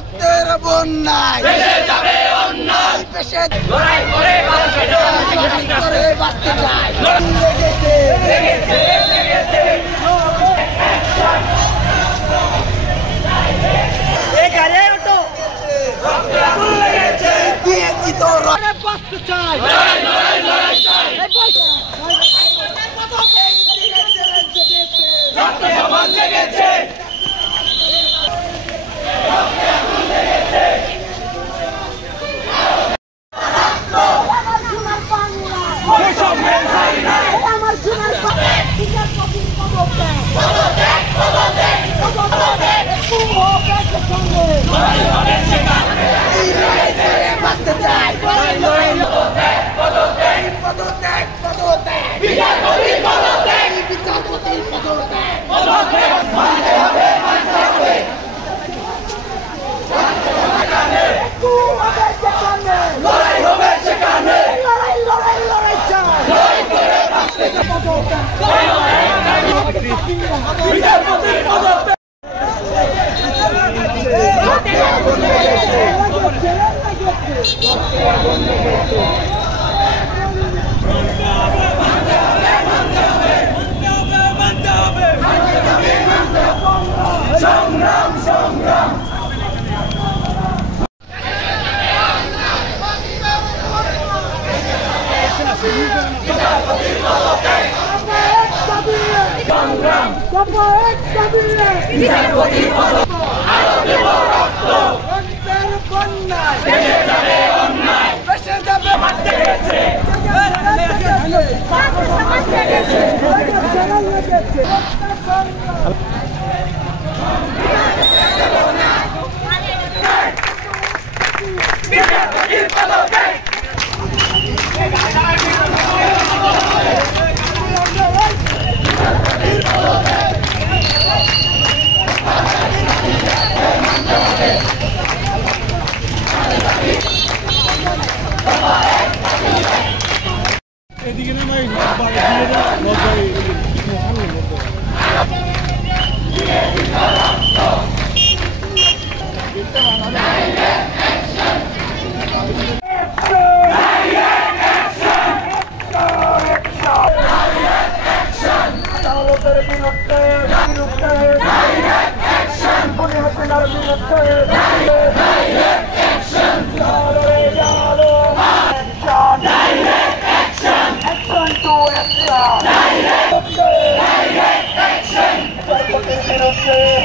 রক্তের বন্যায় দেশে যাবে অন্যায় পেশে লড়াই করে বাঁচতে চাই লেগেছে দিয়েছি তো বাঁচতে চাই লড়াই চাই ছাত্র সমাজ লেগেছে বাঁচতে চাই বিচারপতির লড়াই হবে সেখানে বিচারপতির পদত্যাগ সংগ্রাম সংগ্রাম বিচারপতির পদত্যাগ আরো দেব রক্ত রক্তের বন্যায় দেশে যাবে অন্যায় পেশে যাবে মারতে গেছে বিচারপতির পদত্যাগ এদিকে না নাই বাবা দিয়ে না লজ্জায় Direct action!